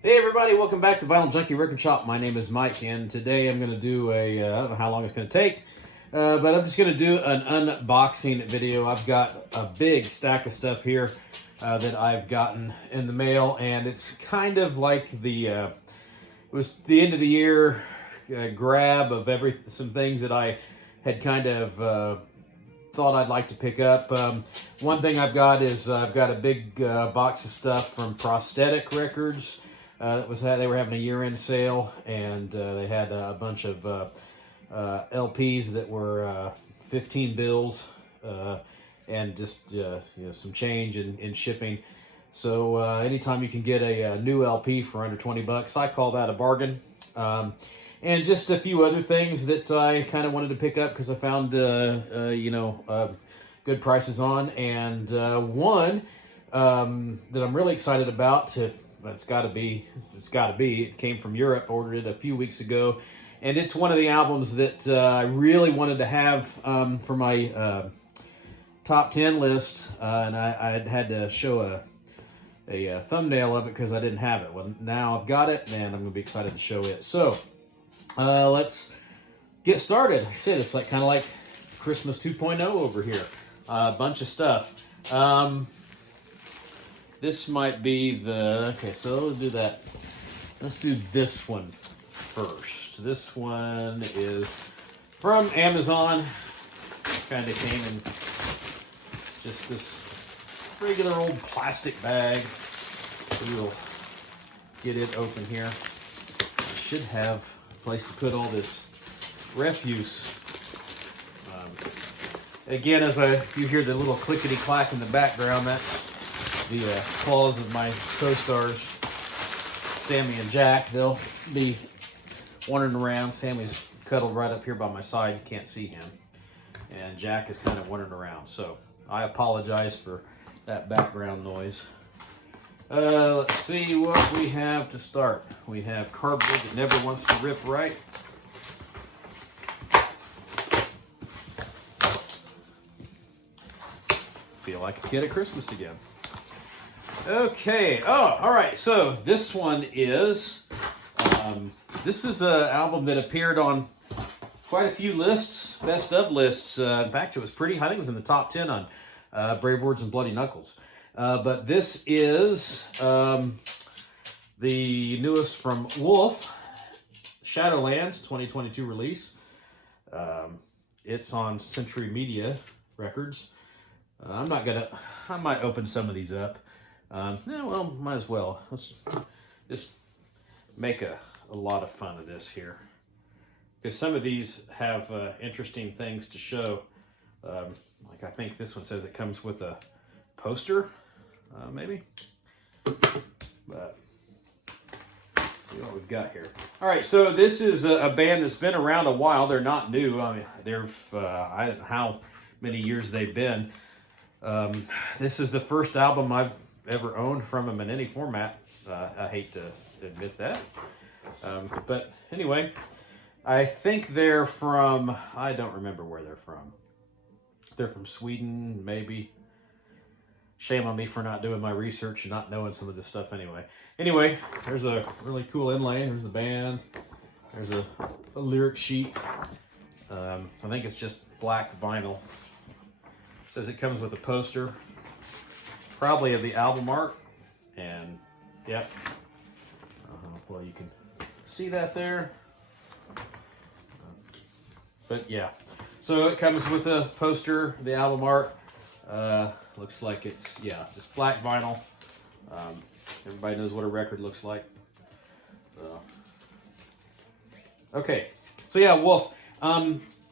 Hey everybody, welcome back to Vinyl Junkie Record Shop. My name is Mike, and today I'm going to do I don't know how long it's going to take, but I'm just going to do an unboxing video. I've got a big stack of stuff here that I've gotten in the mail, and it's kind of like it was the end of the year grab of some things that I had kind of thought I'd like to pick up. One thing I've got is I've got a big box of stuff from Prosthetic Records. They were having a year-end sale, and they had a bunch of LPs that were 15 bills and just some change in shipping. So anytime you can get a new LP for under 20 bucks, I call that a bargain. And just a few other things that I kind of wanted to pick up because I found good prices on, and one that I'm really excited about. It's got to be. It came from Europe. Ordered it a few weeks ago, and it's one of the albums that I really wanted to have for my top 10 list, and I had to show a thumbnail of it because I didn't have it. Well, now I've got it, and I'm going to be excited to show it. So let's get started. I said it's kind of like Christmas 2.0 over here. A bunch of stuff. This might be okay, so let's do that. Let's do this one first. This one is from Amazon. Kind of came in just this regular old plastic bag. We'll get it open here. I should have a place to put all this refuse. Again, if you hear the little clickety clack in the background, that's the claws of my co-stars, Sammy and Jack. They'll be wandering around. Sammy's cuddled right up here by my side. You can't see him. And Jack is kind of wandering around. So I apologize for that background noise. Let's see what we have to start. We have cardboard that never wants to rip right. Feel like a kid at Christmas again. Okay. Oh, all right. So this one is this is an album that appeared on quite a few lists, best of lists. In fact, it was I think it was in the top 10 on Brave Words and Bloody Knuckles. But this is the newest from Wolf, Shadowland, 2022 release. It's on Century Media Records. I might open some of these up. Well, might as well. Let's just make a lot of fun of this here. Because some of these have interesting things to show. Like I think this one says it comes with a poster, maybe. But let's see what we've got here. All right, so this is a band that's been around a while. They're not new. I mean, I don't know how many years they've been. This is the first album I've ever owned from them in any format. I hate to admit that. But anyway, I think they're from, I don't remember where they're from. They're from Sweden, maybe. Shame on me for not doing my research and not knowing some of this stuff anyway. Anyway, there's a really cool inlay. There's the band. There's a lyric sheet. I think it's just black vinyl. It says it comes with a poster, probably of the album art, and yep. Well, you can see that there. But yeah, so it comes with a poster, the album art. Looks like it's just black vinyl. Everybody knows what a record looks like. So okay, so yeah, Wolf.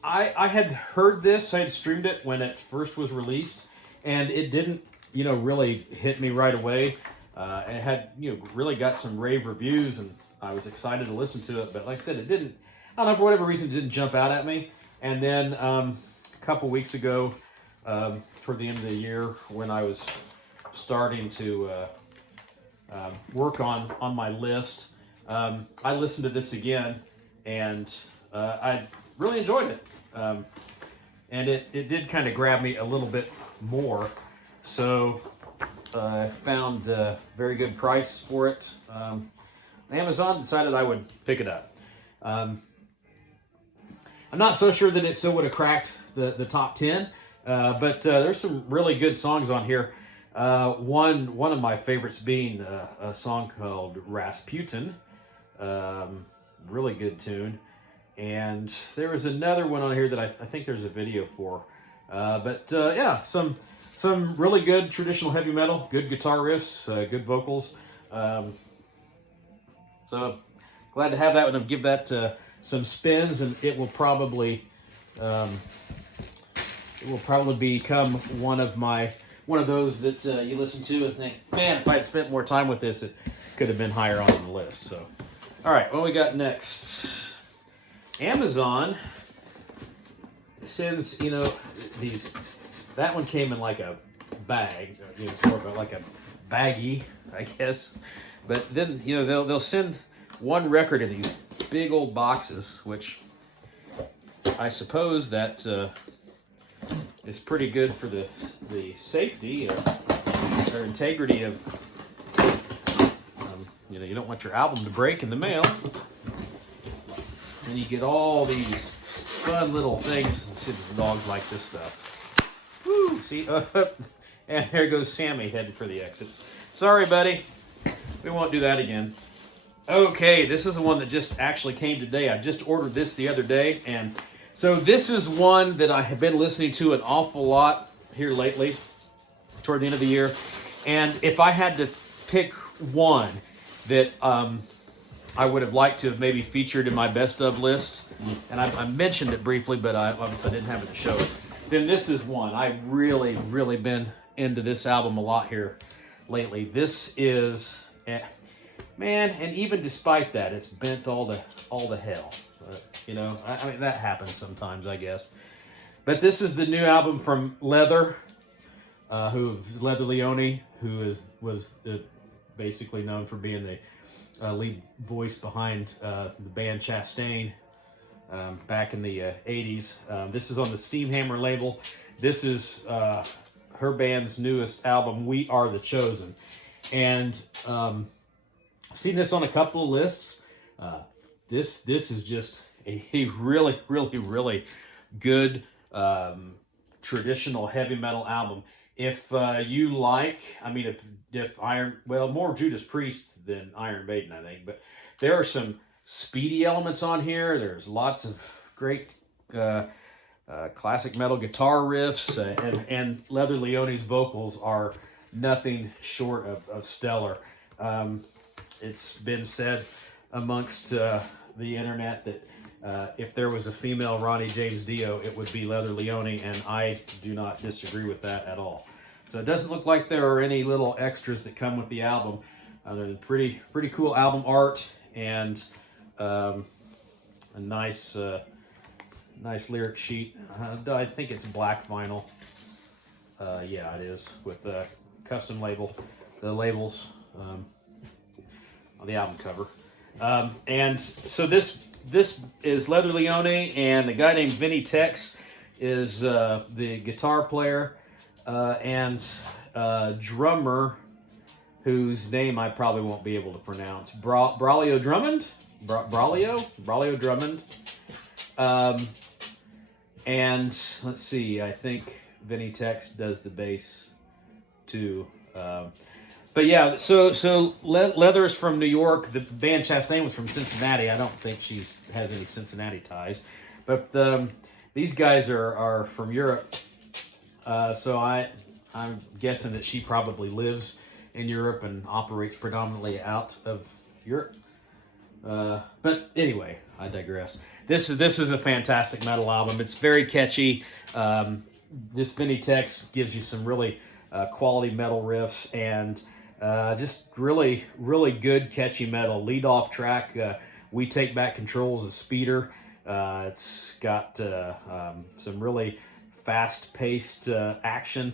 I had heard this. I had streamed it when it first was released, and it didn't, really hit me right away. It had, really got some rave reviews, and I was excited to listen to it. But like I said, it didn't. I don't know, for whatever reason, it didn't jump out at me. And then a couple weeks ago, toward the end of the year, when I was starting to work on my list, I listened to this again, and I really enjoyed it. And it did kind of grab me a little bit more. So I found a very good price for it. Amazon, decided I would pick it up. I'm not so sure that it still would have cracked the top 10, but there's some really good songs on here. One of my favorites being a song called Rasputin. Really good tune. And there was another one on here that I think there's a video for. Yeah, some really good traditional heavy metal, good guitar riffs, good vocals. So glad to have that one and give that some spins, and it will probably become one of those that you listen to and think, man, if I'd spent more time with this, it could have been higher on the list. So, all right, what we got next? Amazon sends, these. That one came in like a bag, sort of like a baggie, I guess. But then, they'll send one record in these big old boxes, which I suppose that is pretty good for the safety or integrity of, you don't want your album to break in the mail. And you get all these fun little things. See, the dogs like this stuff. Woo! See? And there goes Sammy heading for the exits. Sorry, buddy. We won't do that again. Okay, this is the one that just actually came today. I just ordered this the other day. And so this is one that I have been listening to an awful lot here lately, toward the end of the year. And if I had to pick one that I would have liked to have maybe featured in my best of list, and I mentioned it briefly, but I obviously didn't have it to show it, then this is one. I've really, really been into this album a lot here lately. This is, man, and even despite that, it's bent all to hell. But, I mean, that happens sometimes, I guess. But this is the new album from Leather, Leather Leone, who was basically known for being the lead voice behind the band Chastain back in the 80s. This is on the Steamhammer label. This is her band's newest album, We Are the Chosen. And seen this on a couple of lists. This is just a really, really, really good traditional heavy metal album. If you like, if more Judas Priest than Iron Maiden, I think, but there are some speedy elements on here. There's lots of great classic metal guitar riffs, and Leather Leone's vocals are nothing short of stellar. It's been said amongst the internet that if there was a female Ronnie James Dio, it would be Leather Leone, and I do not disagree with that at all. So it doesn't look like there are any little extras that come with the album, other than pretty cool album art and a nice lyric sheet. I think it's black vinyl. Yeah, it is, with a custom label, the labels on the album cover. And so this is Leather Leone, and a guy named Vinny Tex is the guitar player and drummer, whose name I probably won't be able to pronounce. Braulio Drummond? Braulio Drummond. And let's see, I think Vinny Tex does the bass too. But yeah, so Leather is from New York. The band Chastain was from Cincinnati. I don't think she has any Cincinnati ties. But these guys are from Europe. So I'm guessing that she probably lives in Europe and operates predominantly out of Europe. But anyway, I digress. This is a fantastic metal album. It's very catchy. This Vinny Tex gives you some really quality metal riffs and just really, really good catchy metal. Lead off track, We Take Back Control, is a speeder. It's got some really fast-paced action.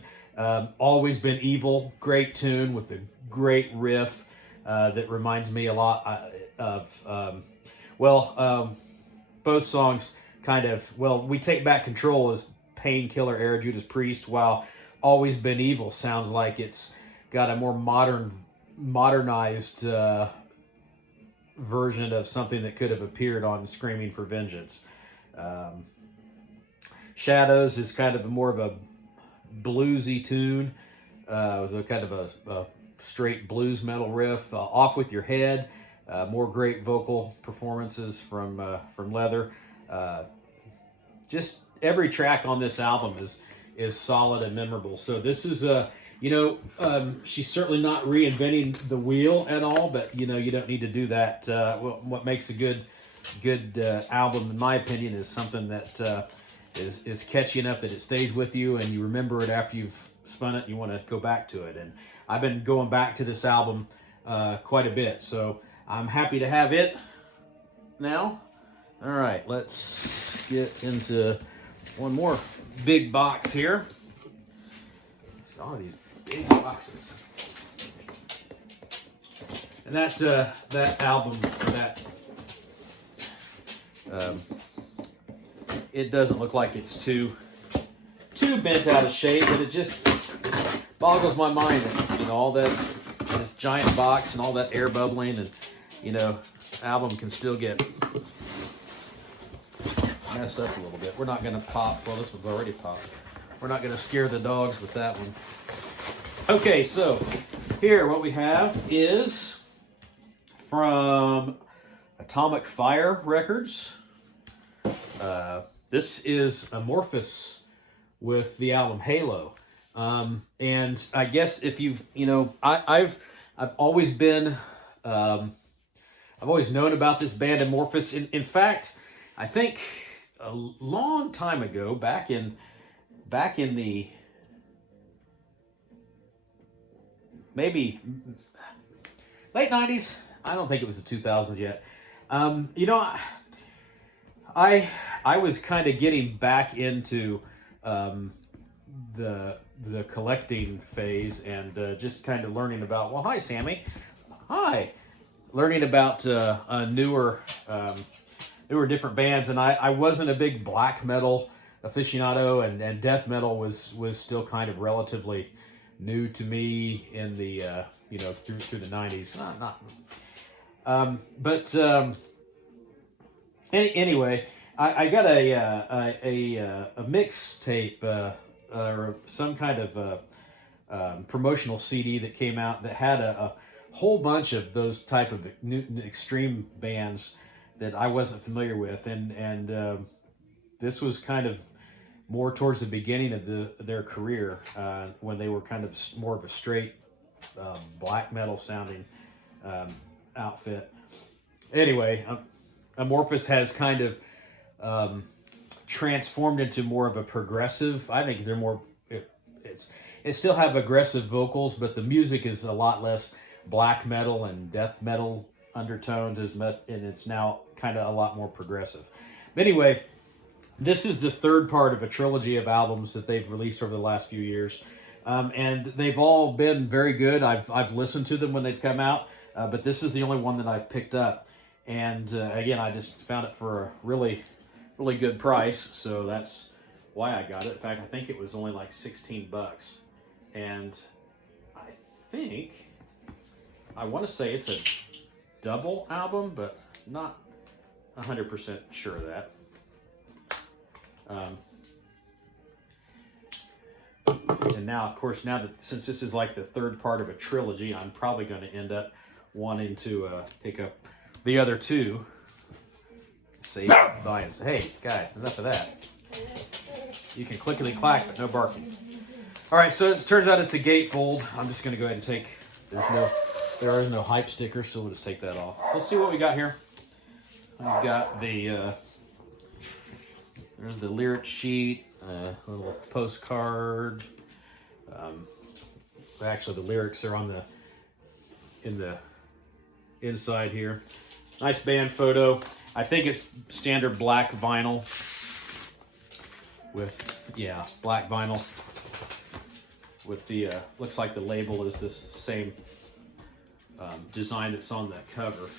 Always Been Evil, great tune with a great riff that reminds me a lot of, both songs kind of, We Take Back Control is Painkiller era Judas Priest, while Always Been Evil sounds like it's got a more modernized version of something that could have appeared on Screaming for Vengeance. Shadows is kind of more of a bluesy tune, with a kind of a straight blues metal riff. Off With Your Head, more great vocal performances from Leather. Just every track on this album is solid and memorable. So this is she's certainly not reinventing the wheel at all, but you don't need to do that. What makes a good album, in my opinion, is something that is catchy enough that it stays with you and you remember it after you've spun it and you want to go back to it. And I've been going back to this album quite a bit, so I'm happy to have it now. All right, let's get into one more big box here. All of these big boxes. And that album, it doesn't look like it's too bent out of shape, but it just boggles my mind that, all that, this giant box and all that air bubbling, and album can still get messed up a little bit. We're not going to pop. Well, this one's already popped. We're not going to scare the dogs with that one. Okay, so here what we have is from Atomic Fire Records. This is Amorphous with the album Halo. And I guess if you've, I've always been, I've always known about this band Amorphous. In fact, I think a long time ago, back in the maybe late 90s. I don't think it was the 2000s yet. I was kind of getting back into the collecting phase and just kind of learning about, well, hi, Sammy. Hi. Learning about newer different bands, and I wasn't a big black metal aficionado, and death metal was still kind of relatively new to me in the through the 90s. Anyway, I got a mixtape or some kind of promotional CD that came out that had a whole bunch of those type of new extreme bands that I wasn't familiar with, and this was kind of more towards the beginning of their career, when they were kind of more of a straight black metal sounding outfit. Anyway, Amorphous has kind of transformed into more of a progressive. I think they're more. It still have aggressive vocals, but the music is a lot less black metal and death metal undertones, and it's now kind of a lot more progressive. But anyway, this is the third part of a trilogy of albums that they've released over the last few years, and they've all been very good. I've listened to them when they've come out, but this is the only one that I've picked up. And again, I just found it for a really, really good price, so that's why I got it. In fact, I think it was only like $16, and I want to say it's a double album, but not 100% sure of that. And now, of course, since this is like the third part of a trilogy, I'm probably going to end up wanting to pick up the other two. Save buy and say, hey, guy, enough of that. You can clickety clack, but no barking. All right, so it turns out it's a gatefold. I'm just going to go ahead and take. There is no hype sticker, so we'll just take that off. So let's see what we got here. We've got there's the lyric sheet, a little postcard. Actually, the lyrics are in the inside here. Nice band photo. I think it's standard black vinyl black vinyl with the looks like the label is this same design that's on that cover.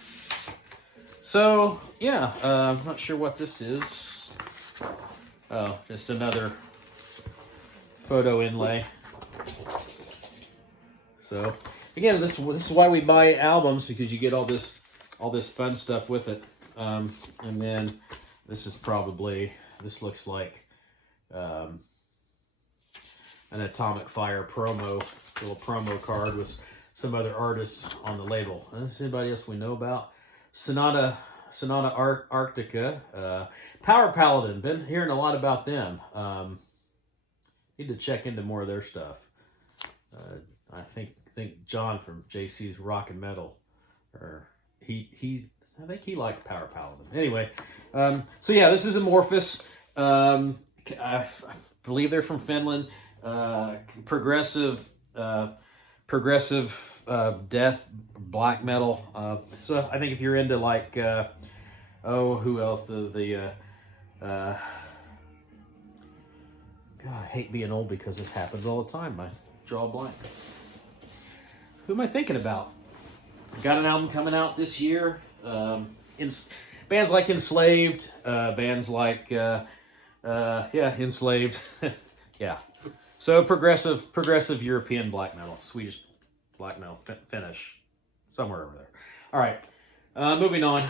So yeah, I'm not sure what this is. Oh, just another photo inlay. So again, this is why we buy albums, because you get all this all this fun stuff with it. And then this is probably, this looks like an Atomic Fire little promo card with some other artists on the label. Is anybody else we know about? Sonata Arctica, Power Paladin. Been hearing a lot about them. Need to check into more of their stuff. I think John from JC's Rock and Metal, or I think he liked Power Paladin. Anyway, so yeah, this is Amorphous. I believe they're from Finland. Progressive death, black metal. So I think if you're into like, who else? God, I hate being old because it happens all the time. I draw a blank. Who am I thinking about? Got an album coming out this year. Bands like Enslaved, bands like Enslaved. Yeah. So progressive European black metal, Swedish black metal, Finnish, somewhere over there. All right, moving on.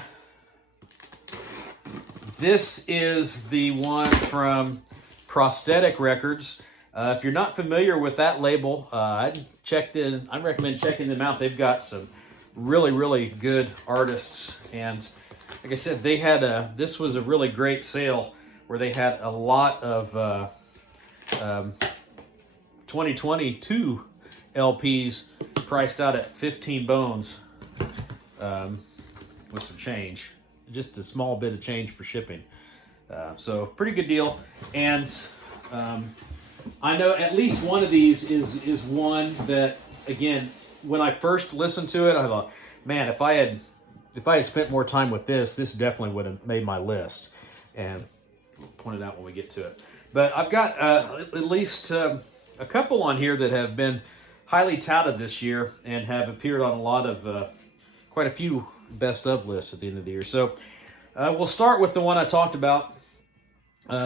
This is the one from Prosthetic Records. If you're not familiar with that label, I recommend checking them out. They've got some really, really good artists, and like I said, this was a really great sale where they had a lot of 2022 LPs priced out at 15 bones with some change, just a small bit of change for shipping. So pretty good deal. And I know at least one of these is one that, again, when I first listened to it, I thought, man, if I had spent more time with this definitely would have made my list. And I'll point it out when we get to it. But I've got at least a couple on here that have been highly touted this year and have appeared on a lot of quite a few best of lists at the end of the year. So we'll start with the one I talked about.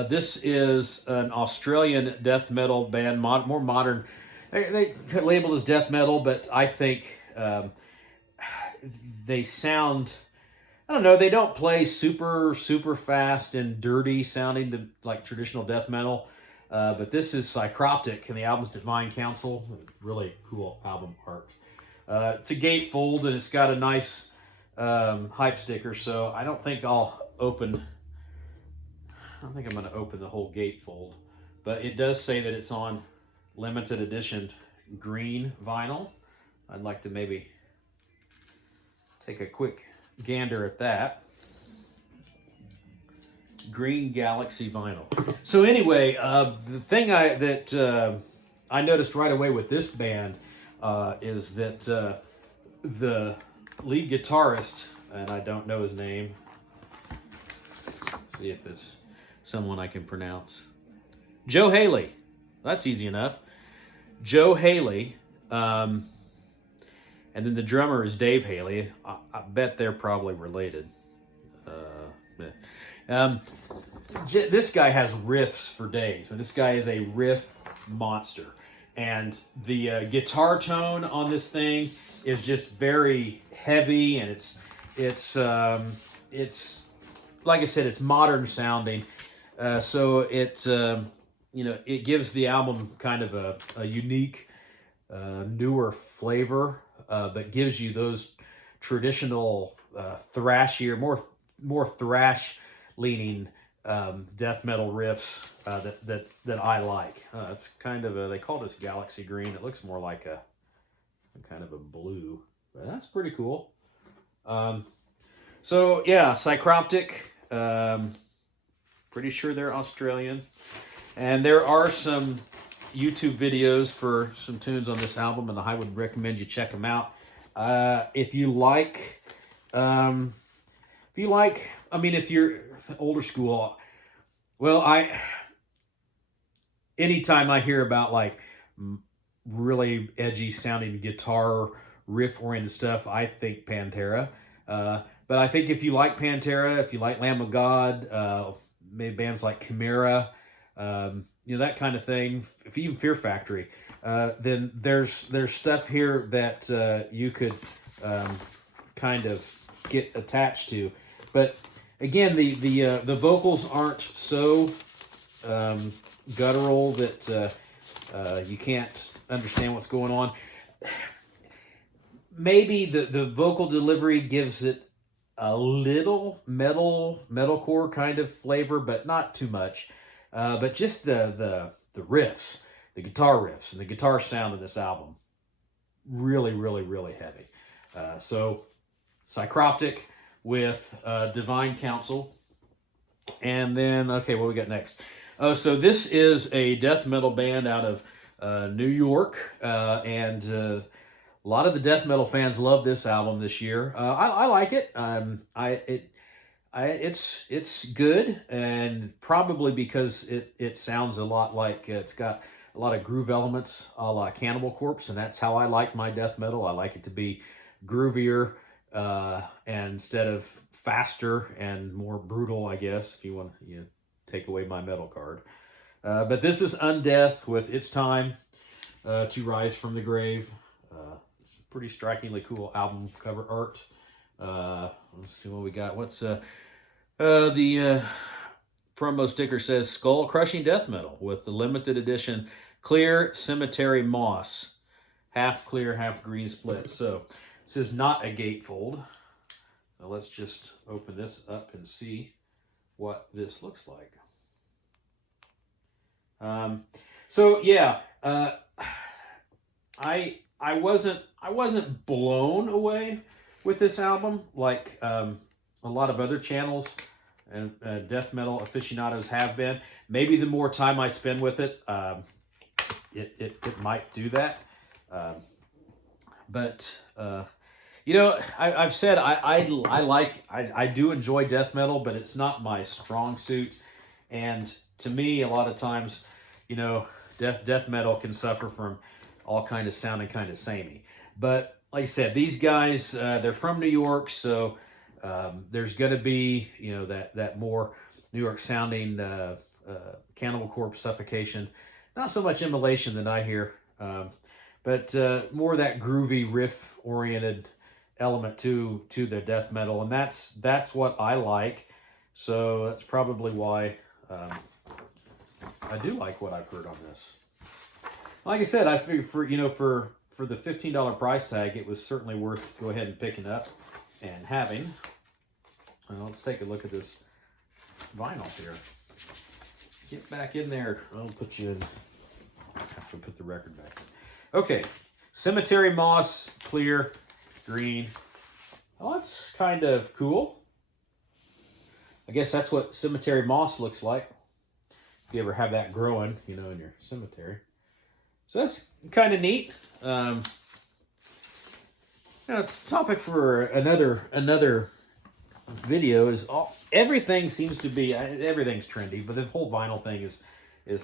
This is an Australian death metal band, more modern. They labeled as death metal, but I think they sound, I don't know, they don't play super fast and dirty sounding like traditional death metal. But this is Psychroptic, and the album's Divine Council. Really cool album art. It's a gatefold, and it's got a nice hype sticker, so I don't think I'm going to open the whole gatefold. But it does say that it's on limited edition green vinyl. I'd like to maybe take a quick gander at that. Green Galaxy vinyl. So anyway, the thing I noticed right away with this band is that the lead guitarist, and I don't know his name. See if it's someone I can pronounce. Joe Haley. That's easy enough. Joe Haley. And then the drummer is Dave Haley. I bet they're probably related. This guy has riffs for days. This guy is a riff monster. And the guitar tone on this thing is just very heavy, and it's like I said, it's modern sounding. So it gives the album kind of a unique, newer flavor, but gives you those traditional thrashier, more thrash leaning death metal riffs that I like. It's kind of they call this Galaxy Green. It looks more like a kind of a blue, but that's pretty cool. So yeah, Psychroptic. Pretty sure they're Australian, and there are some YouTube videos for some tunes on this album, and I would recommend you check them out. If you like, if you're older school, well, anytime I hear about like really edgy sounding guitar riff oriented stuff, I think Pantera. But I think if you like Pantera, if you like Lamb of God, maybe bands like Chimera, that kind of thing, if even Fear Factory, then there's stuff here that you could kind of get attached to. But again, the vocals aren't so guttural that you can't understand what's going on. Maybe the vocal delivery gives it a little metalcore kind of flavor, but not too much. But just the riffs, the guitar riffs, and the guitar sound of this album, really, really, really heavy. So Psychroptic with Divine Council. And then, okay, what we got next? So this is a death metal band out of New York, and a lot of the death metal fans love this album this year. I like it. It's good, and probably because it sounds a lot like it's got a lot of groove elements a la Cannibal Corpse, and that's how I like my death metal. I like it to be groovier, and instead of faster and more brutal, I guess, if you want to take away my metal card. But this is Undeath with It's Time to Rise from the Grave. It's pretty strikingly cool album cover art. Let's see what we got. What's the promo sticker says Skull Crushing Death Metal with the limited edition Clear Cemetery Moss. Half clear, half green split. So this is not a gatefold. So let's just open this up and see what this looks like. So yeah, I wasn't blown away with this album like a lot of other channels and death metal aficionados have been. Maybe the more time I spend with it, it might do that. But I've said I do enjoy death metal, but it's not my strong suit. And to me, a lot of times, death metal can suffer from all kind of sounding kind of samey. But like I said, these guys, they're from New York, so there's going to be, that more New York sounding Cannibal Corpse, Suffocation. Not so much Immolation that I hear, but more that groovy riff-oriented element to their death metal, and that's what I like. So that's probably why I do like what I've heard on this. Like I said, I figured for the $15 price tag, it was certainly worth go ahead and picking up and having. Let's take a look at this vinyl here. Get back in there. I'll put you in. I have to put the record back in. Okay, Cemetery Moss, clear, green. Well, that's kind of cool. I guess that's what cemetery moss looks like. If you ever have that growing, in your cemetery. So that's kind of neat. It's a topic for another video. Everything seems to be, everything's trendy, but the whole vinyl thing is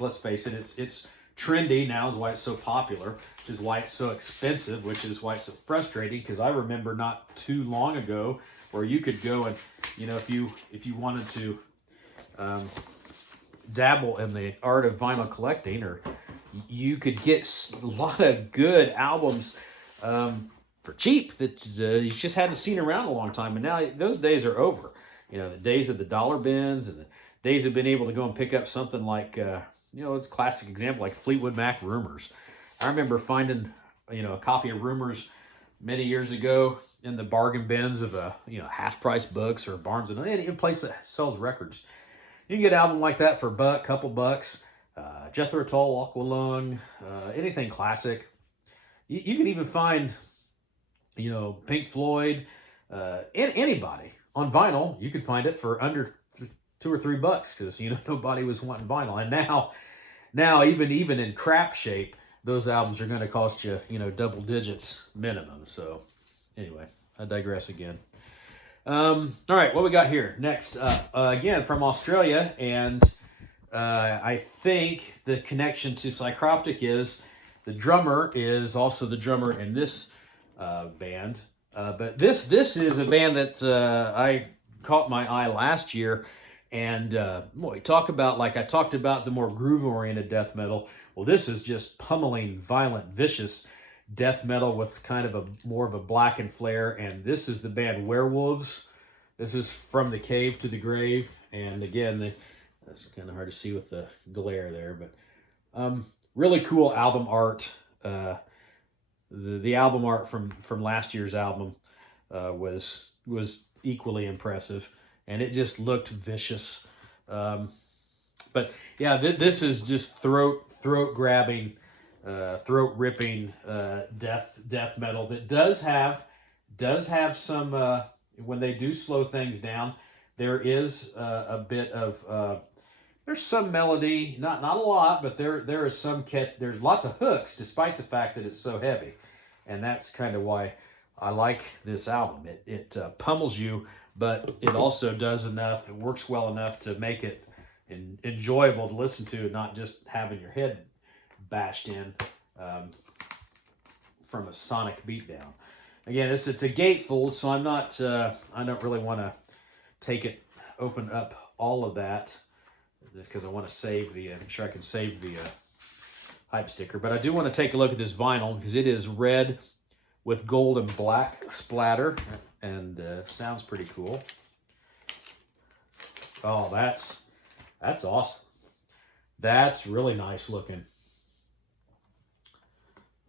let's face it, it's trendy now, is why it's so popular, which is why it's so expensive, which is why it's so frustrating, because I remember not too long ago where you could go and, if you wanted to dabble in the art of vinyl collecting, or you could get a lot of good albums for cheap that you just hadn't seen around a long time. And now those days are over. The days of the dollar bins and the days of being able to go and pick up something like, it's a classic example like Fleetwood Mac Rumors. I remember finding, a copy of Rumors many years ago in the bargain bins of half price books or Barnes and any place that sells records. You can get an album like that for a couple bucks. Jethro Tull, Aqualung, anything classic. You can even find, Pink Floyd, anybody on vinyl. You could find it for under $2 or $3 because nobody was wanting vinyl. And now even in crap shape, those albums are going to cost you double digits minimum. So anyway, I digress again. All right, what we got here next? Again from Australia, and I think the connection to Psychroptic is the drummer is also the drummer in this band. But this is a band that I caught my eye last year, and boy, talk about, like I talked about, the more groove-oriented death metal. Well, this is just pummeling, violent, vicious death metal with kind of a more of a blackened flair. And this is the band Werewolves. This is From the Cave to the Grave. And again, that's kind of hard to see with the glare there, but really cool album art. The album art from last year's album was equally impressive, and it just looked vicious. But yeah, this is just throat grabbing, throat ripping death metal that does have some when they do slow things down, there is a bit of there's some melody, not a lot, but there is some there's lots of hooks despite the fact that it's so heavy. And that's kind of why I like this album. It pummels you, but it also does enough, it works well enough to make it enjoyable to listen to, not just having your head bashed in from a sonic beatdown. Again, it's a gatefold, so I'm not. I don't really want to open up all of that because I want to save make sure I can save the hype sticker. But I do want to take a look at this vinyl because it is red with gold and black splatter, and sounds pretty cool. Oh, that's awesome. That's really nice looking.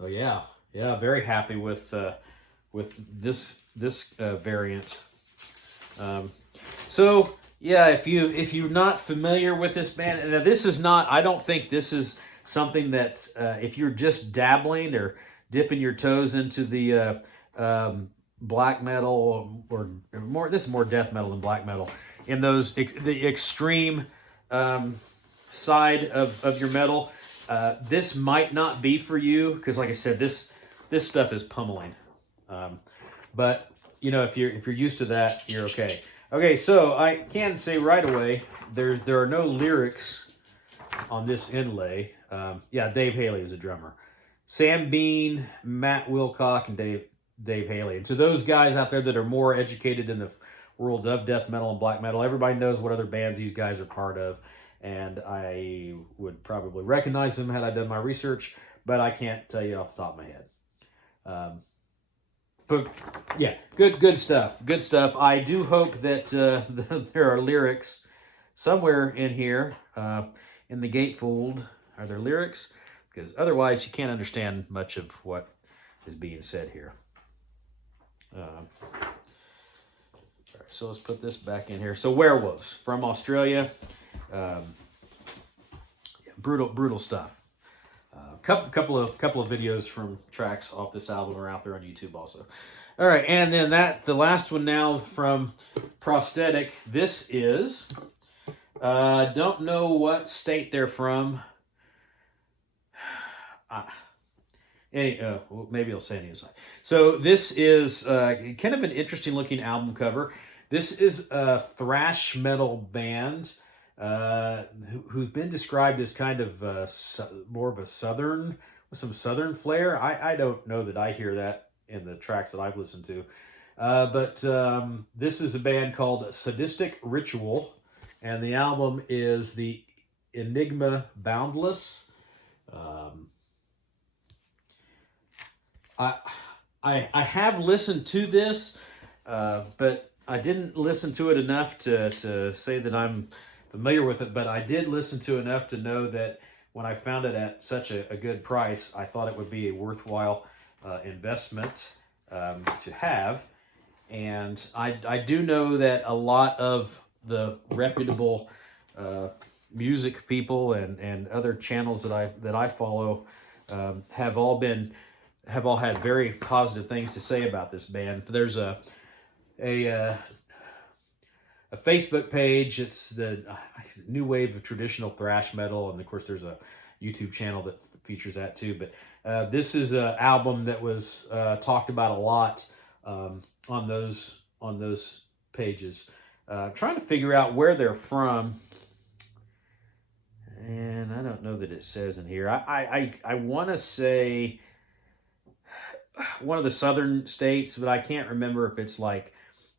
Oh yeah, very happy with this variant. So yeah, if you're not familiar with this band, and this is not, I don't think this is something that if you're just dabbling or dipping your toes into the black metal or more, this is more death metal than black metal, in the extreme side of your metal, this might not be for you because, like I said, this stuff is pummeling. But you know, if you're used to that, you're okay. Okay, so I can say right away there are no lyrics on this inlay. Yeah, Dave Haley is a drummer. Sam Bean, Matt Wilcock, and Dave Haley. And to those guys out there that are more educated in the world of death metal and black metal, everybody knows what other bands these guys are part of. And I would probably recognize them had I done my research, but I can't tell you off the top of my head. But yeah, good stuff. Good stuff. I do hope that there are lyrics somewhere in here in the gatefold. Are there lyrics? Because otherwise you can't understand much of what is being said here. All right, so let's put this back in here. So Werewolves from Australia. Brutal stuff. Couple of videos from tracks off this album are out there on YouTube also. All right, and then the last one now from Prosthetic. This is don't know what state they're from. Well, maybe I'll say it inside. So this is kind of an interesting looking album cover. This is a thrash metal band who've been described as kind of more of a southern, with some southern flair. I don't know that I hear that in the tracks that I've listened to. But this is a band called Sadistic Ritual, and the album is The Enigma Boundless. I have listened to this, but I didn't listen to it enough to say that I'm familiar with it, but I did listen to enough to know that when I found it at such a good price, I thought it would be a worthwhile investment to have. And I do know that a lot of the reputable music people and other channels that I follow have all had very positive things to say about this band. There's a Facebook page. It's the new wave of traditional thrash metal, and of course there's a YouTube channel that features that too. But this is an album that was talked about a lot on those pages. Trying to figure out where they're from, and I don't know that it says in here. I want to say one of the southern states, but I can't remember if it's like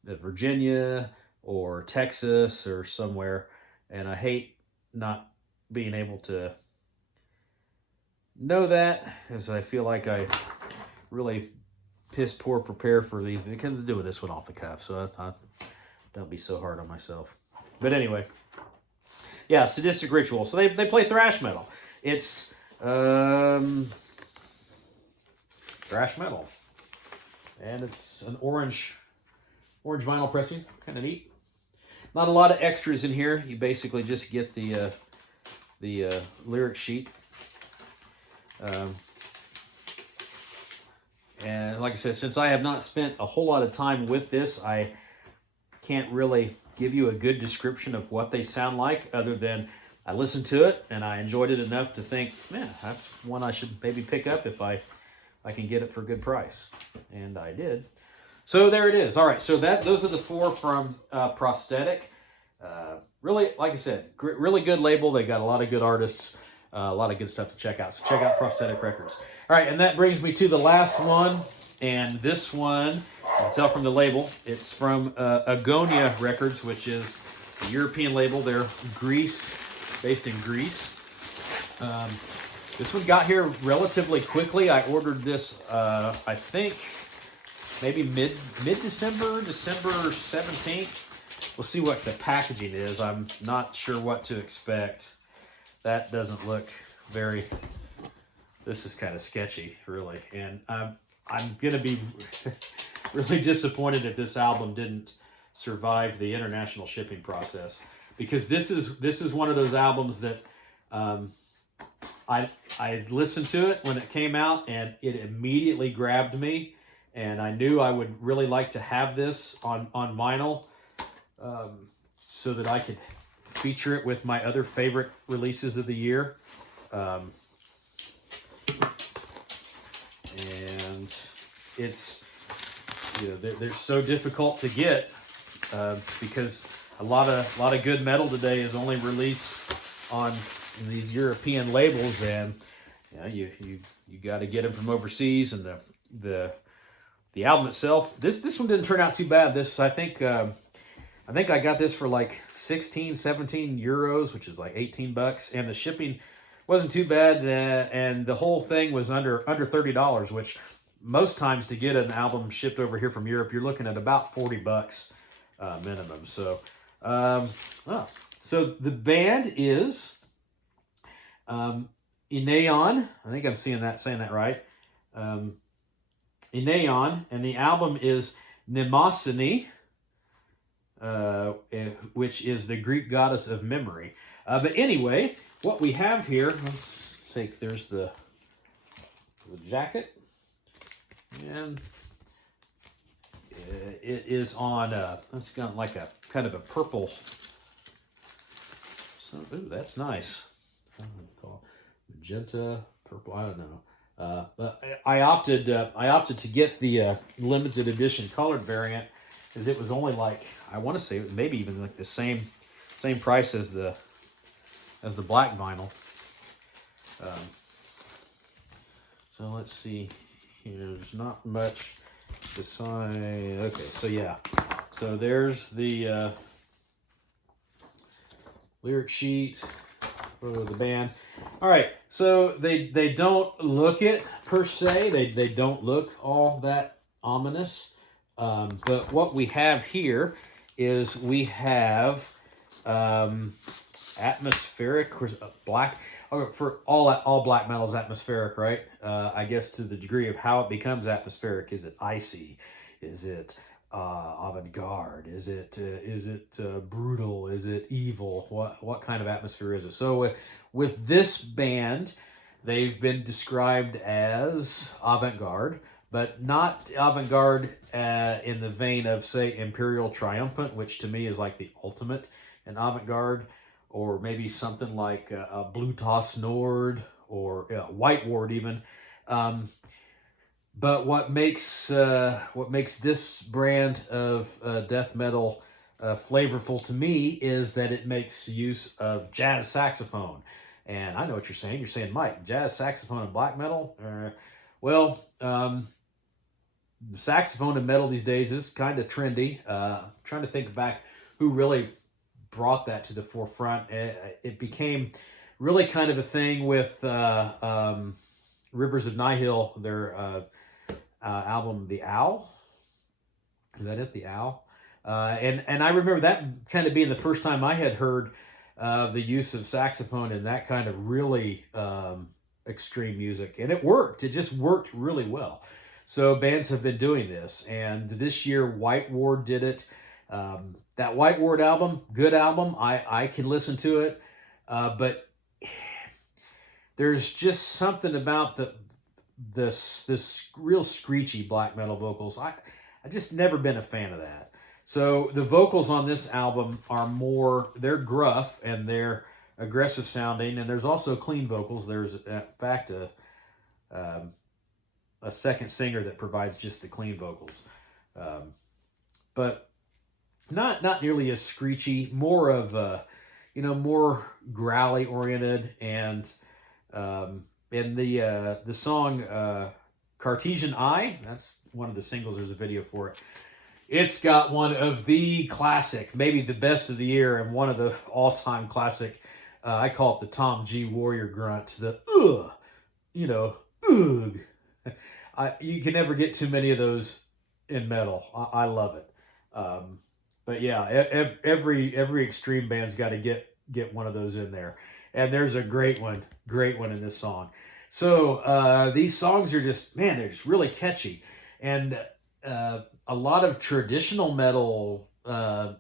Virginia or Texas or somewhere, and I hate not being able to know that, because I feel like I really piss poor prepare for these. We can do this one off the cuff, so I don't be so hard on myself. But anyway, yeah, Sadistic Ritual. So they play thrash metal. It's thrash metal, and it's an orange vinyl pressing. Kind of neat. Not a lot of extras in here. You basically just get the lyric sheet. And like I said, since I have not spent a whole lot of time with this, I can't really give you a good description of what they sound like, other than I listened to it and I enjoyed it enough to think, man, that's one I should maybe pick up if I can get it for a good price. And I did. So there it is. All right, so those are the 4 from Prosthetic. Really, like I said, really good label. They got a lot of good artists, a lot of good stuff to check out. So check out Prosthetic Records. All right, and that brings me to the last one. And this one, you can tell from the label, it's from Agonia Records, which is a European label. They're based in Greece. This one got here relatively quickly. I ordered this, I think, maybe mid-December, December 17th. We'll see what the packaging is. I'm not sure what to expect. That doesn't look very... This is kind of sketchy, really. And I'm going to be really disappointed if this album didn't survive the international shipping process. Because this is one of those albums that I listened to it when it came out, and it immediately grabbed me. And I knew I would really like to have this on vinyl, so that I could feature it with my other favorite releases of the year. And it's, they're so difficult to get, because a lot of good metal today is only released on these European labels, and you got to get them from overseas. And the album itself, this one didn't turn out too bad. This, I think I got this for like 16, 17 euros, which is like 18 bucks. And the shipping wasn't too bad. And the whole thing was under $30, which most times to get an album shipped over here from Europe, you're looking at about 40 bucks minimum. So, so the band is Ineon. I think I'm saying that right. Ineon, and the album is Mnemosyne, which is the Greek goddess of memory. But anyway, what we have here, let's take, there's the jacket, and it is on, it's got like a kind of a purple, so, ooh, that's nice. I don't know what to call it. Magenta, purple, I don't know. But I opted to get the limited edition colored variant, because it was only like, I want to say maybe even like the same price as the black vinyl. So let's see here. There's not much beside. Okay, so yeah. So there's the lyric sheet for the band. All right, so they don't look it per se. They don't look all that ominous. But what we have here is we have atmospheric black. For all black metal is atmospheric, right? I guess to the degree of how it becomes atmospheric. Is it icy? Is it avant-garde? Is it brutal? Is it evil? What kind of atmosphere is it? So with this band, they've been described as avant-garde, but not avant-garde in the vein of, say, Imperial Triumphant, which to me is like the ultimate in avant-garde, or maybe something like a Bluetooth Nord or White Ward even. But what makes this brand of death metal flavorful to me is that it makes use of jazz saxophone. And I know what you're saying. You're saying, Mike, jazz saxophone and black metal? Well, saxophone and metal these days is kind of trendy. Trying to think back who really brought that to the forefront. It became really kind of a thing with Rivers of Nihil, their album, The Owl. Is that it, The Owl? And I remember that kind of being the first time I had heard the use of saxophone in that kind of really extreme music, and it worked. It just worked really well. So bands have been doing this, and this year White Ward did it. That White Ward album, good album. I can listen to it, but there's just something about this real screechy black metal vocals. I just never been a fan of that. So the vocals on this album are more, they're gruff and they're aggressive sounding, and there's also clean vocals. There's in fact a second singer that provides just the clean vocals, but not nearly as screechy. More of more growly oriented, and the song Cartesian Eye, that's one of the singles. There's a video for it. It's got one of the classic, maybe the best of the year, and one of the all-time classic. I call it the Tom G. Warrior grunt. The ugh, ugh. You can never get too many of those in metal. I love it. But yeah, every extreme band's got to get one of those in there. And there's a great one in this song. So these songs are just, man, they're just really catchy. And a lot of traditional metal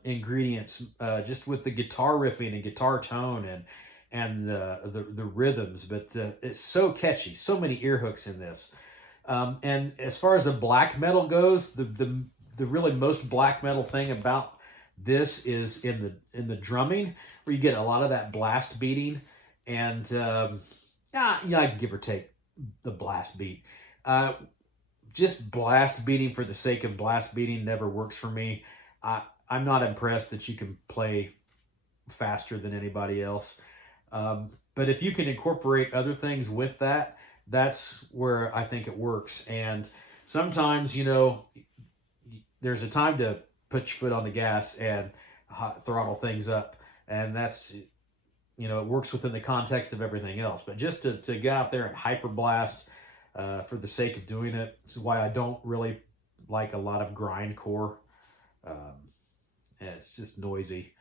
ingredients, just with the guitar riffing and guitar tone and the rhythms. But it's so catchy, so many ear hooks in this. And as far as the black metal goes, the really most black metal thing about this is in the drumming, where you get a lot of that blast beating, and I can give or take the blast beat. Just blast beating for the sake of blast beating never works for me. I'm not impressed that you can play faster than anybody else. But if you can incorporate other things with that, that's where I think it works. And sometimes, there's a time to put your foot on the gas and throttle things up. And that's, it works within the context of everything else. But just to get out there and hyper blast for the sake of doing it, this is why I don't really like a lot of grindcore. It's just noisy.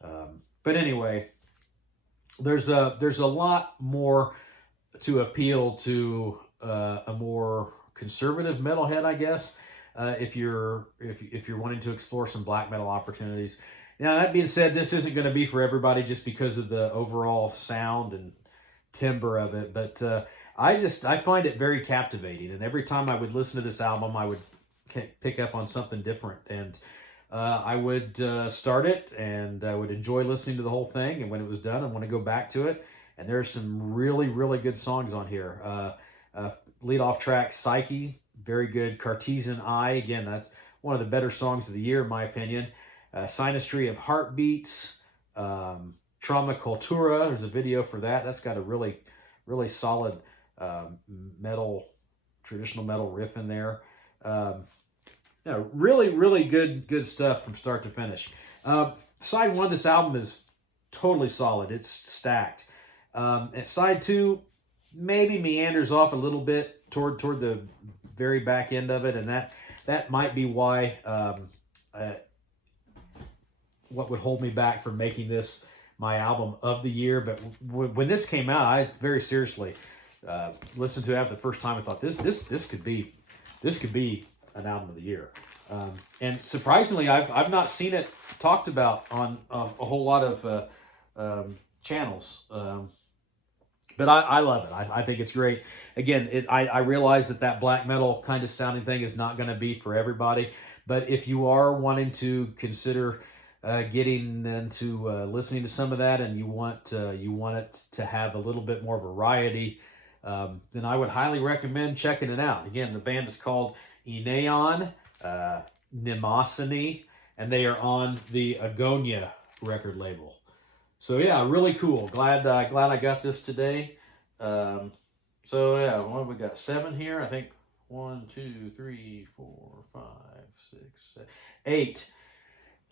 But anyway, there's a lot more to appeal to a more conservative metalhead, I guess, if you're wanting to explore some black metal opportunities. Now, that being said, this isn't going to be for everybody just because of the overall sound and timbre of it, but I find it very captivating, and every time I would listen to this album, I would pick up on something different, and I would start it, and I would enjoy listening to the whole thing, and when it was done, I want to go back to it. And there's some really, really good songs on here. Lead off track, Psyche, very good. Cartesian Eye, again, that's one of the better songs of the year, in my opinion. Sinistry of Heartbeats, Trauma Cultura, there's a video for that. That's got a really, really solid traditional metal riff in there. Really, really good stuff from start to finish. Side one of this album is totally solid. It's stacked. And side two maybe meanders off a little bit toward the very back end of it, and that might be why what would hold me back from making this my album of the year. But when this came out, I very seriously listened to it after the first time. I thought this could be an album of the year. And surprisingly, I've not seen it talked about on a whole lot of channels. But I love it. I think it's great. Again, I realize that black metal kind of sounding thing is not going to be for everybody. But if you are wanting to consider getting into listening to some of that, and you want it to have a little bit more variety, then I would highly recommend checking it out. Again, the band is called Eneon Mnemosyne, and they are on the Agonia record label. So yeah, really cool. Glad I got this today. So yeah, what we got? 7 here, I think. 1, 2, 3, 4, 5, 6, 7, 8.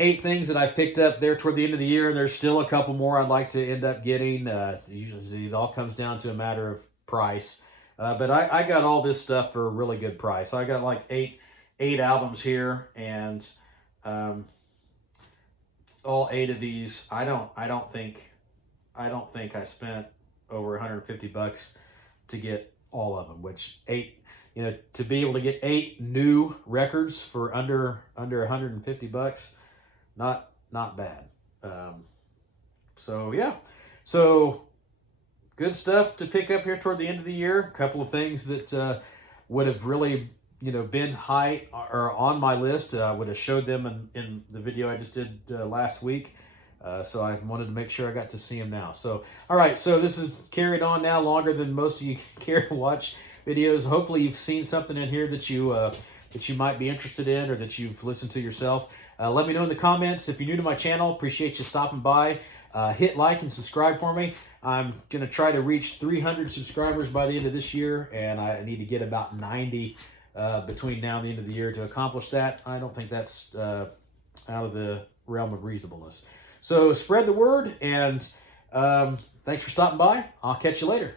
8 things that I picked up there toward the end of the year, and there's still a couple more I'd like to end up getting. Usually it all comes down to a matter of price. But I got all this stuff for a really good price. I got like eight albums here, and all 8 of these. I don't think I spent over $150 to get all of them. Which 8, to be able to get 8 new records for under $150, not bad. So yeah, so good stuff to pick up here toward the end of the year. A couple of things that would have really been high or on my list. I would have showed them in the video I just did last week. So I wanted to make sure I got to see them now. So, all right, so this is carried on now longer than most of you care to watch videos. Hopefully you've seen something in here that you might be interested in, or that you've listened to yourself. Let me know in the comments. If you're new to my channel, appreciate you stopping by. Hit like and subscribe for me. I'm going to try to reach 300 subscribers by the end of this year, and I need to get about 90 between now and the end of the year to accomplish that. I don't think that's out of the realm of reasonableness. So spread the word, and thanks for stopping by. I'll catch you later.